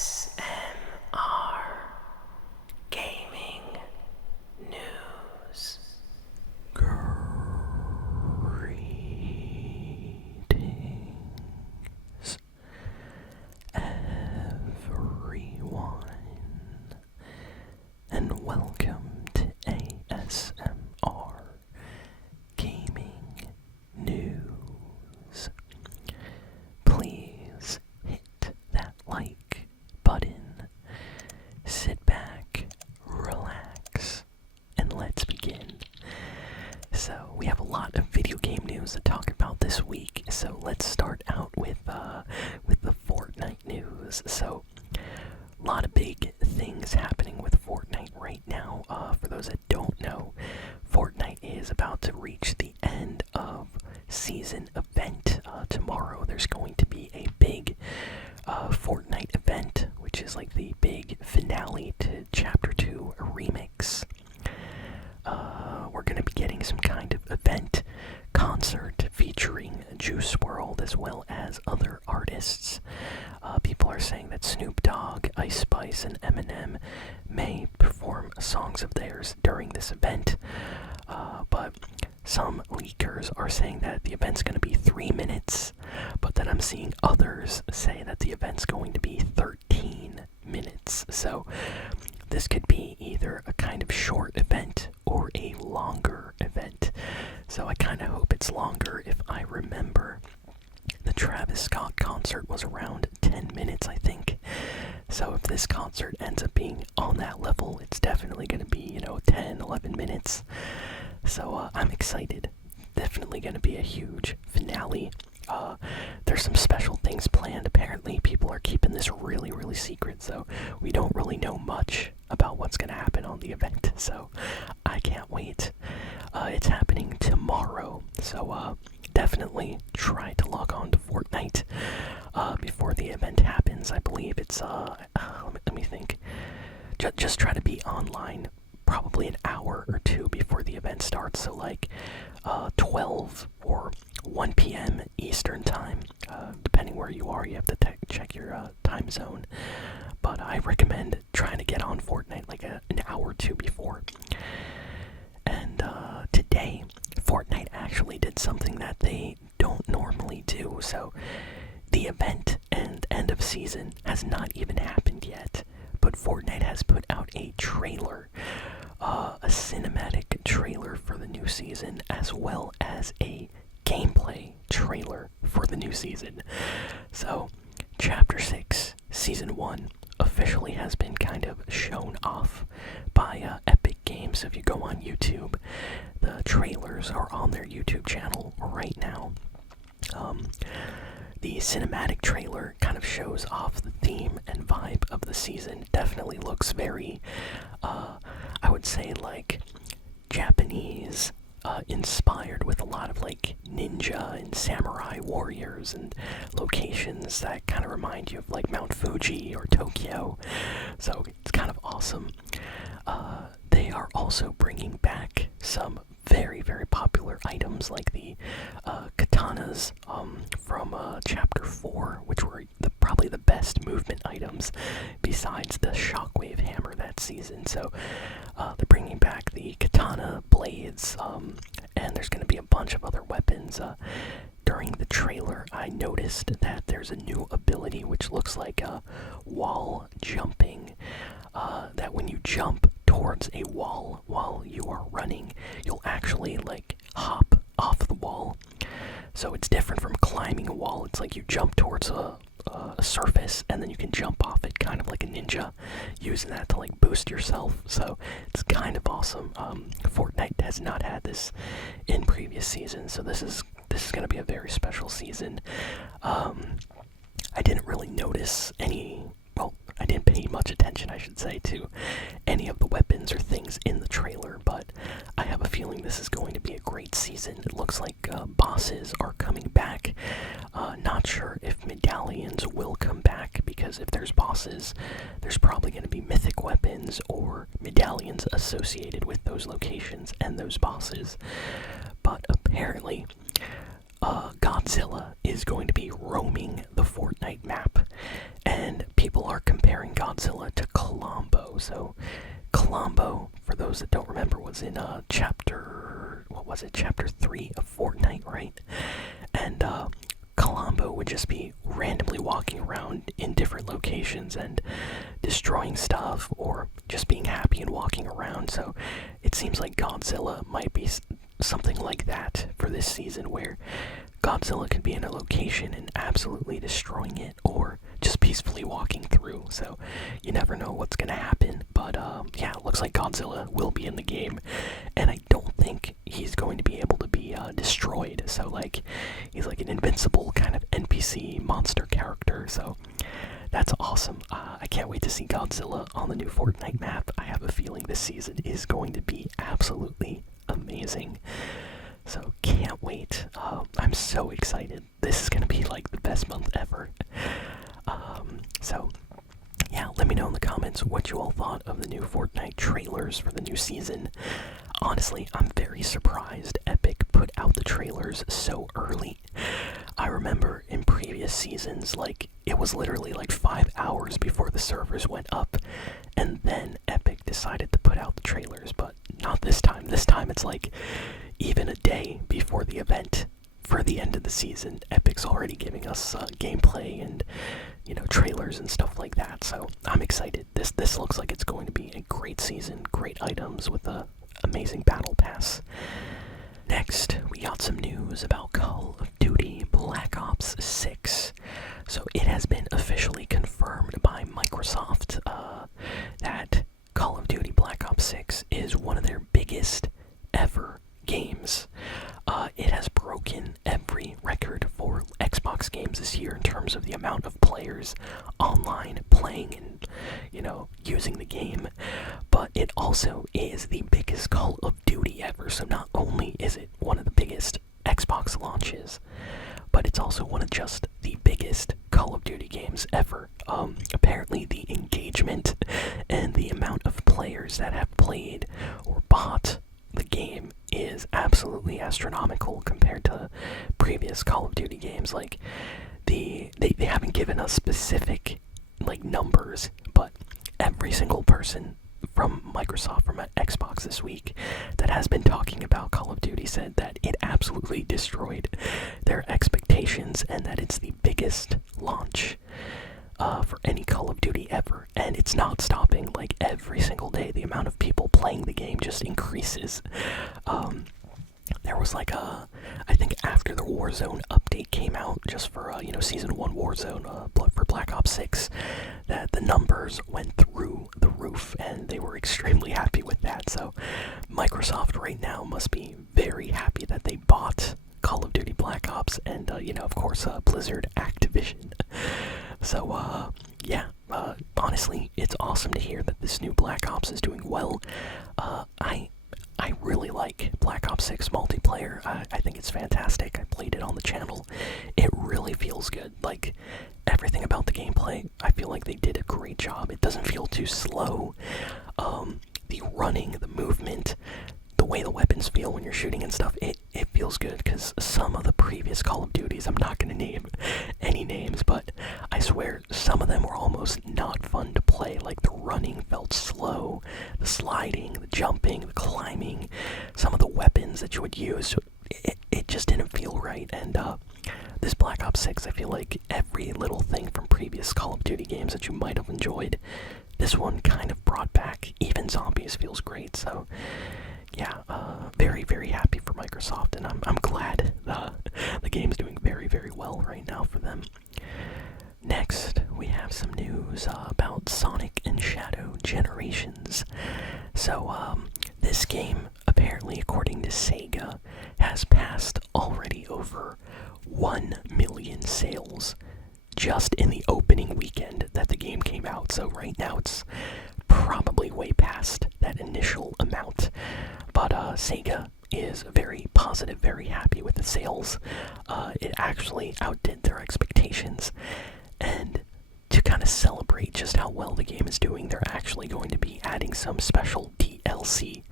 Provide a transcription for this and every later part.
ASMR Gaming News. Greetings, everyone, and welcome to ASMR Gaming News. Please hit that like button, sit back, relax, and let's begin. So we have a lot of video game news to talk about this week, so let's start out with the Fortnite news. So a lot of big things happening with Fortnite right now. For those that don't know, Fortnite is about to reach the end of season event. Tomorrow there's going to be a big Fortnite event, which is like the big finale to Chapter 2 remix. We're going to be getting some kind of event concert featuring Juice WRLD as well as other artists. People are saying that Snoop Dogg, Ice Spice, and Eminem may perform songs of theirs during this event. But some leakers are saying that the event's going to be 3 minutes, but then I'm seeing others say that the event's going to be 13 minutes. So this could be either a kind of short event or a longer event. So I kind of hope it's longer. If I remember, the Travis Scott concert was around 10 minutes, I think. So if this concert ends up being on that level, it's definitely going to be, 10, 11 minutes. So I'm excited. Definitely going to be a huge finale. There's some special things planned. Apparently, people are keeping this really, really secret, so we don't really know much about what's going to happen on the event. So I can't wait. It's happening tomorrow, so definitely try to log on to Fortnite before the event happens. I believe it's let me think. Just try to be online probably an hour or two before the event starts, so like 12 or 1 p.m. Eastern time. Depending where you are, you have to check your time zone. But I recommend trying to get on Fortnite like an hour or two before. And today, Fortnite actually did something that they don't normally do. So the event and end of season has not even happened yet, but Fortnite has put out a trailer, a cinematic trailer for the new season, as well as a gameplay trailer for the new season. So Chapter 6, Season 1 officially has been kind of shown off by Epic Games. If you go on YouTube, the trailers are on their YouTube channel right now. The cinematic trailer kind of shows off the theme and vibe of the season. It definitely looks very, I would say, like Japanese inspired, with a lot of like ninja and samurai warriors and locations that kind of remind you of like Mount Fuji or Tokyo. So it's kind of awesome. They are also bringing back some very, very popular items like the katanas from Chapter 4, which were probably the best movement items besides the shockwave hammer that season. So they're bringing back the katana blades, and there's going to be a bunch of other weapons. During the trailer, I noticed that there's a new ability which looks like wall jumping, that when you jump towards a wall while you are running, you'll actually like hop off the wall. So it's different from climbing a wall. It's like you jump towards a surface and then you can jump off it, kind of like a ninja, using that to like boost yourself. So it's kind of awesome. Fortnite has not had this in previous seasons, so this is going to be a very special season. I didn't really notice I didn't pay much attention, I should say, to any of the weapons or things in the trailer, but I have a feeling this is going to be a great season. It looks like bosses are coming back. Not sure if medallions will come back, because if there's bosses, there's probably going to be mythic weapons or medallions associated with those locations and those bosses. But apparently, Godzilla is going to be roaming the Fortnite map, and people are comparing those that don't remember, was in chapter 3 of Fortnite, right? And Colombo would just be randomly walking around in different locations and destroying stuff, or just being happy and walking around. So it seems like Godzilla might be something like that for this season, where Godzilla could be in a location and absolutely destroying it, or just peacefully walking through. So you never know what's gonna happen. But yeah, it looks like Godzilla will be in the game, and I don't think he's going to be able to be destroyed. So like, he's like an invincible kind of NPC monster character. So that's awesome. I can't wait to see Godzilla on the new Fortnite map. I have a feeling this season is going to be absolutely amazing. So can't wait. I'm so excited. This is gonna be like the best month ever. So yeah, let me know in the comments what you all thought of the new Fortnite trailers for the new season. Honestly, I'm very surprised Epic put out the trailers so early. I remember in previous seasons, like, it was literally like 5 hours before the servers went up, and then Epic decided to put out the trailers, but not this time. This time it's like even a day before the event for the end of the season. Epic's already giving us gameplay and, you know, trailers and stuff like that. So I'm excited. This looks like it's going to be a great season, great items with a amazing battle pass. Next, we got some news about Call of Duty Black Ops 6. So it has been officially confirmed by Microsoft that Call of Duty Black Ops 6 is one of their biggest ever games. It has broken every record for Xbox games this year in terms of the amount of players online playing and, you know, using the game. But it also is the biggest Call of Duty ever. So not only is it one of the biggest Xbox launches, but it's also one of just the biggest Call of Duty games ever. Apparently the engagement and the amount of players that have played or bought the game is absolutely astronomical compared to previous Call of Duty games. Like, they haven't given us specific like numbers, but every single person from Microsoft, from Xbox this week, that has been talking about Call of Duty said that it absolutely destroyed their expectations and that it's the biggest launch for any Call of Duty ever, and it's not stopping. Like, every single day the amount of people playing the game just increases. There was like I think after the Warzone update came out, just for you know, Season 1 Warzone for Black Ops 6, that the numbers went through the roof, and they were extremely happy with that. So Microsoft right now must be very happy that they bought Call of Duty Black Ops, and you know, of course, Blizzard Activision. So yeah, honestly, it's awesome to hear that this new Black Ops is doing well. I really like Black Ops 6 multiplayer. I think it's fantastic. I played it on the channel. It really feels good. Like, everything about the gameplay, I feel like they did a great job. It doesn't feel too slow. The running, the movement, the way the weapons feel when you're shooting and stuff, it feels good, because some of the previous Call of Duties, I'm not going to name any names, but I swear some of them were almost not fun to play. Like, the running felt slow, the sliding, the jumping, the climbing, some of the weapons that you would use, it just didn't feel right. And this Black Ops 6, I feel like every little thing from previous Call of Duty games that you might have enjoyed, this one kind of brought back. Even zombies feels great. So yeah, very, very happy for Microsoft, and I'm glad the game's doing very, very well right now for them. Next, we have some news about Sonic and Shadow Generations. So, this game, apparently, according to Sega, has passed already over 1 million sales just in the opening weekend that the game came out. So right now it's probably way past that initial amount. But Sega is very positive, very happy with the sales. It actually outdid their expectations. And to kind of celebrate just how well the game is doing, they're actually going to be adding some special DLC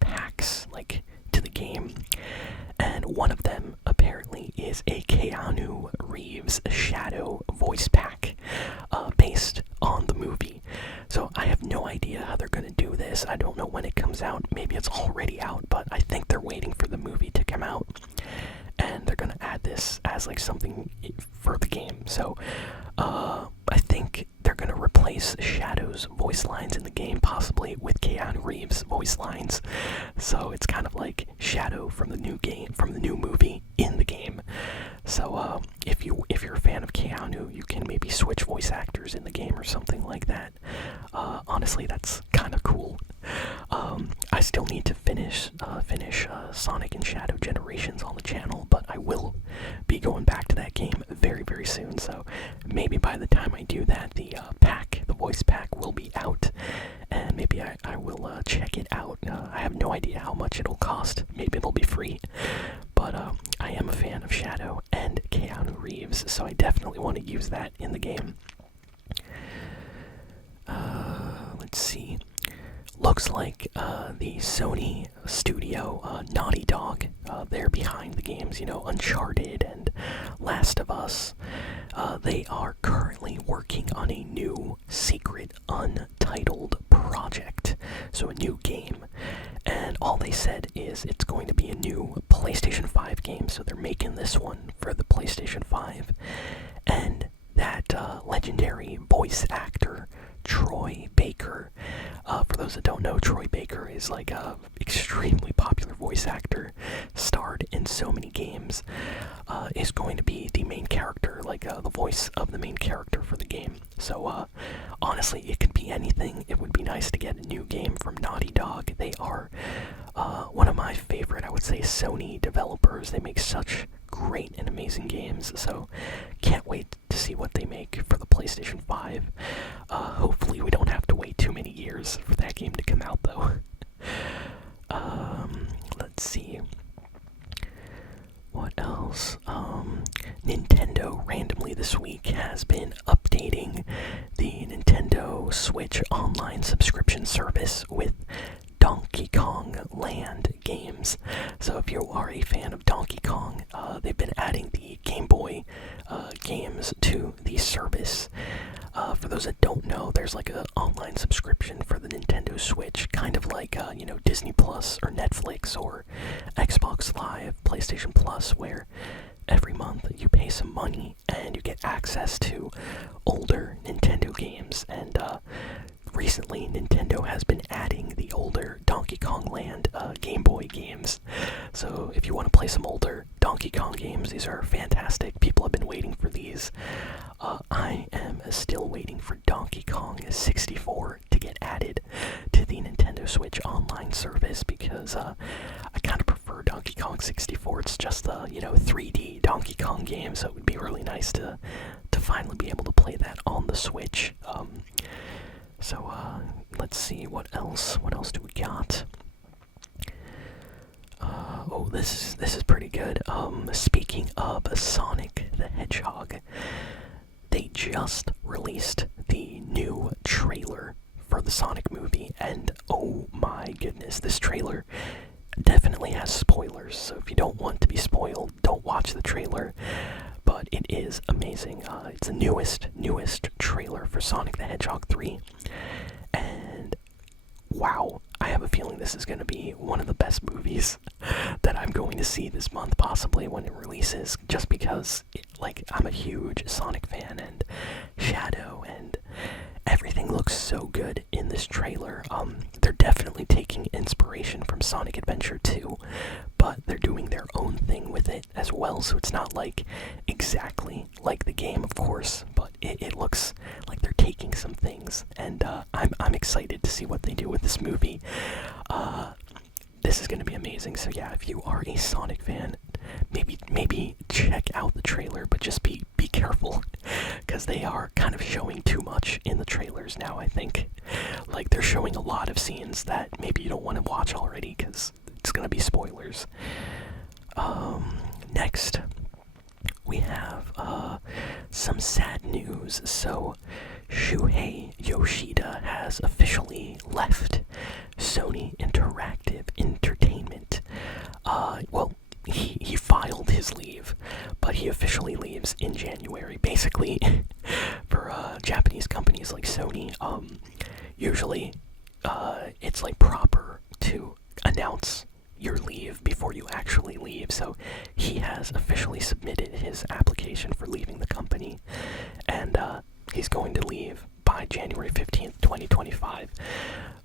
packs, like, to the game. And one of them, apparently, is a Keanu Reeves Shadow voice pack, based on the movie. So I have no idea how they're going to do this. I don't know when it comes out, I think they're gonna replace Shadow's voice lines in the game, possibly with Keanu Reeves' voice lines. So it's kind of like Shadow from the new movie in the game. So if you're a fan of Keanu, you can maybe switch voice actors in the game or something like that. Honestly, that's kind of cool. I still need to finish Sonic and Shadow Generations on the channel, but I will be going back to that game very, very soon. So maybe by the time I do that, the voice pack will be out, and maybe I will check it out. I have no idea how much it'll cost. Maybe it'll be free, but I am a fan of Shadow and Keanu Reeves, so I definitely want to use that in the game. Let's see. Looks like the Sony studio, Naughty Dog, they're behind the games, Uncharted and Last of Us. They are currently working on a new secret untitled project, so a new game. And all they said is it's going to be a new PlayStation 5 game, so they're making this one for the PlayStation 5. And that legendary voice actor, Troy Baker. For those that don't know, Troy Baker is like a extremely popular voice actor, starred in so many games, is going to be the main character, the voice of the main character for the game. So honestly, it could be anything. It would be nice to get a new game from Naughty Dog. They are one of my favorite, I would say, Sony developers. They make such great and amazing games, so can't wait to see what they make for the PlayStation 5. Hopefully we don't have to wait too many years for that game to come out, though. Let's see. What else? Nintendo randomly this week has been updating the Nintendo Switch online subscription service with Donkey Kong Land games. So if you are a fan of Donkey Kong, they've been adding the Game Boy games to the service. For those that don't know, there's like an online subscription for the Nintendo Switch, kind of like Disney Plus or Netflix or Xbox Live, PlayStation Plus, where every month you pay some money and you get access to older Nintendo games. And recently Nintendo has been adding the older Donkey Kong Land Game Boy games. So if you want to play some older Donkey Kong games, these are fantastic. People have been waiting for these. I am still waiting for Donkey Kong 64 to get added to the Nintendo Switch online service, because I kind of prefer Donkey Kong 64. It's just the 3D Donkey Kong game, so it would be really nice to finally be able to play that on the Switch. So let's see, what else do we got? Oh, this is pretty good. Speaking of Sonic the Hedgehog, they just released the new trailer for the Sonic movie, and oh my goodness, this trailer definitely has spoilers, so if you don't want to be spoiled, don't watch the trailer. But it is amazing. It's the newest trailer for Sonic the Hedgehog 3, and wow, I have a feeling this is going to be one of the best movies that I'm going to see this month, possibly when it releases, just because I'm a huge Sonic fan, and Shadow and everything looks so good in this trailer. They're definitely taking inspiration from Sonic Adventure 2, but they're doing their own thing with it as well, so it's not exactly like the game, of course, but it looks like they're taking some things, and I'm excited to see what they do with this movie. This is going to be amazing. So yeah, if you are a Sonic fan, maybe check out the trailer, but just be careful, because they are kind of showing too much in the trailers now, I think. They're showing a lot of scenes that maybe you don't want to watch already, because it's going to be spoilers. Next, we have some sad news. So Shuhei Yoshida has officially left Sony Interactive Entertainment. He filed his leave, but he officially leaves in January. Basically, for Japanese companies like Sony, usually it's proper to announce your leave before you actually leave. So he has officially submitted his application for leaving the company, and he's going to leave by January 15th, 2025.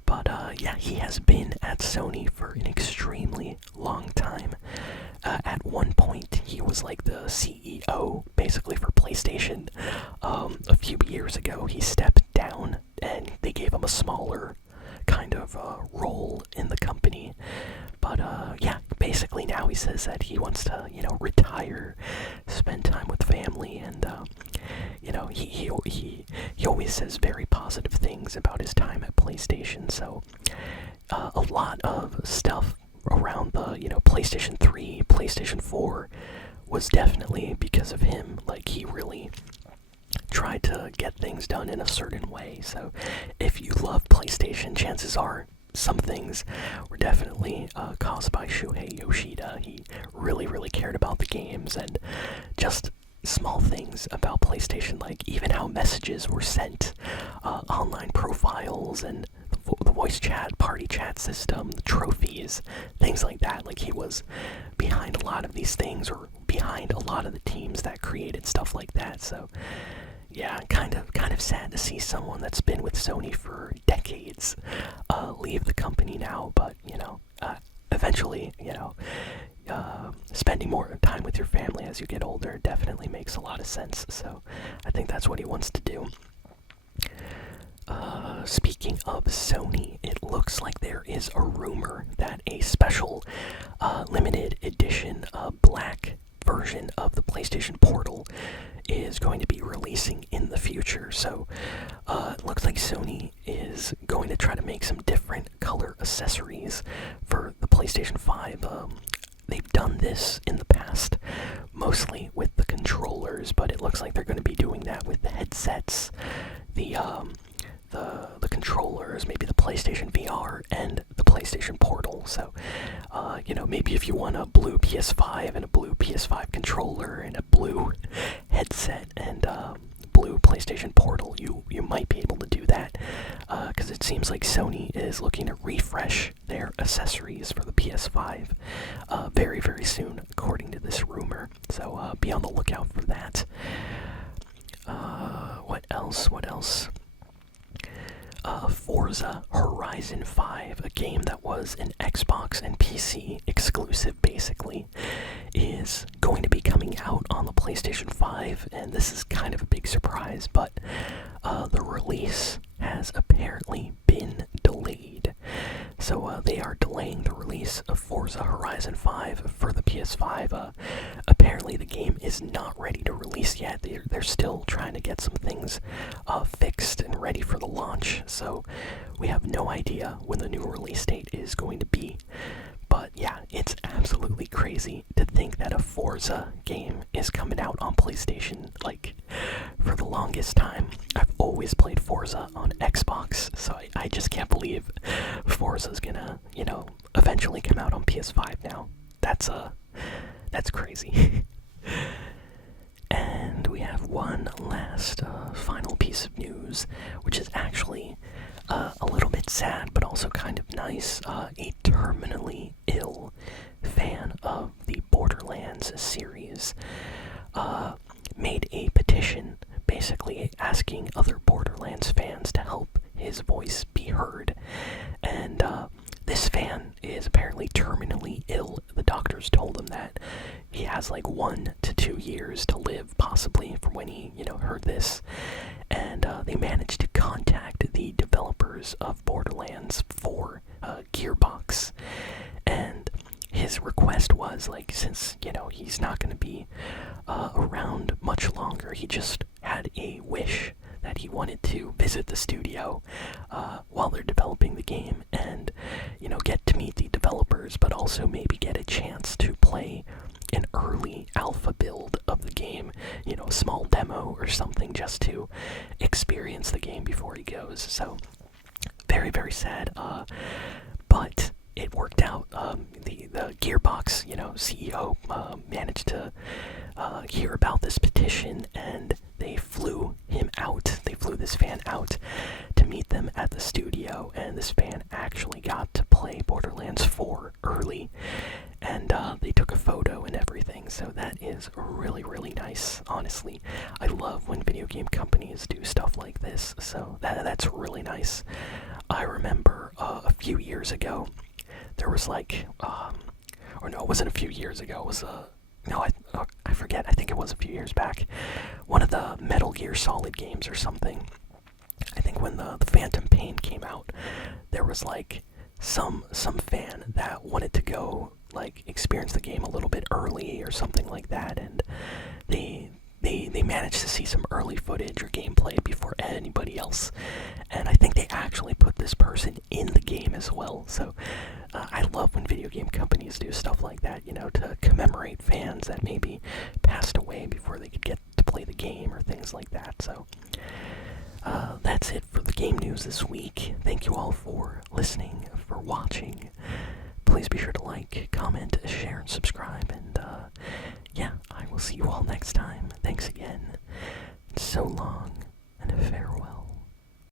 But yeah, he has been at Sony for an extremely long time. At one point, he was like the CEO, basically, for PlayStation. A few years ago, he stepped down, and they gave him a smaller kind of role in the company. But yeah, basically now he says that he wants to, retire, spend time with family, and he always says very positive things about his time at PlayStation. So a lot of stuff around the PlayStation 3, PlayStation 4 was definitely because of him. Like, he really tried to get things done in a certain way. So if you love PlayStation, chances are some things were definitely caused by Shuhei Yoshida. He really cared about the games, and just small things about PlayStation, like even how messages were sent, online profiles, and the voice chat, party chat system, the trophies, things like that. Like, he was behind a lot of these things, or behind a lot of the teams that created stuff like that. So yeah, kind of sad to see someone that's been with Sony for decades leave the company now. But eventually, spending more time with your family as you get older definitely makes a lot of sense. So I think that's what he wants to do. Speaking of Sony, it looks like there is a rumor that a special limited edition black version of the PlayStation Portal is going to be releasing in the future. So it looks like Sony is going to try to make some different color accessories for the PlayStation 5. They've done this in the past, mostly with the controllers, but it looks like they're going to be doing that with the headsets, the controllers, maybe the PlayStation VR, and the PlayStation Portal. So, maybe if you want a blue PS5 and a blue PS5 controller and a blue headset and blue PlayStation Portal, you might be able to do that, because it seems like Sony is looking to refresh their accessories for the PS5 very soon, according to this rumor. So be on the lookout for that. What else? Forza Horizon 5, a game that was an Xbox and PC exclusive, basically, is going to be coming out on the PlayStation 5, and this is kind of a big surprise, but the release has apparently been delayed. So they are delaying the release of Forza Horizon 5 for the PS5. Apparently the game is not ready to release yet. They're still trying to get some things fixed and ready for the launch. So we have no idea when the new release date is going to be. But yeah, it's absolutely crazy to think that a Forza game is coming out on PlayStation. Like, for the longest time, I've always played Forza on Xbox, so I just can't believe Forza's gonna, eventually come out on PS5 now. That's crazy. And we have one last final piece of news, which is actually a little bit sad, but also kind of nice. A terminally ill fan of the Borderlands series made a petition basically asking other Borderlands fans to help his voice be heard. And this fan is apparently terminally ill. The doctors told him that he has like 1 to 2 years to live, possibly, from when he, heard this. And they managed to contact the developers of Borderlands for Gearbox. And his request was, like, since, he's not going to be around much longer, he just had a wish that he wanted to visit the studio while they're developing the game and, get to meet the developers, but also maybe get a chance to play an early alpha build of the game, a small demo or something, just to experience the game before he goes. So very sad, but it worked out. The Gearbox, CEO managed to hear about this petition, and they flew him out. They flew this fan out to meet them at the studio, and this fan actually got to play Borderlands 4 early, and they took a photo and everything, so that is really, really nice, honestly. I love when video game companies do stuff like this, so that's really nice. I remember a few years ago, there was like, or no, it wasn't a few years ago, it was no, I forget, I think it was a few years back, one of the Metal Gear Solid games or something. I think when the Phantom Pain came out, there was like some fan that wanted to go like experience the game a little bit early or something like that, and they managed to see some early footage or gameplay before anybody else, and I think they actually put this person in the game as well. So I love when video game companies do stuff like that, you know, to commemorate fans that maybe passed away before they could get to play the game or things like that. So that's it for the game news this week. Thank you all for listening, for watching. Please be sure to like, comment, share, and subscribe.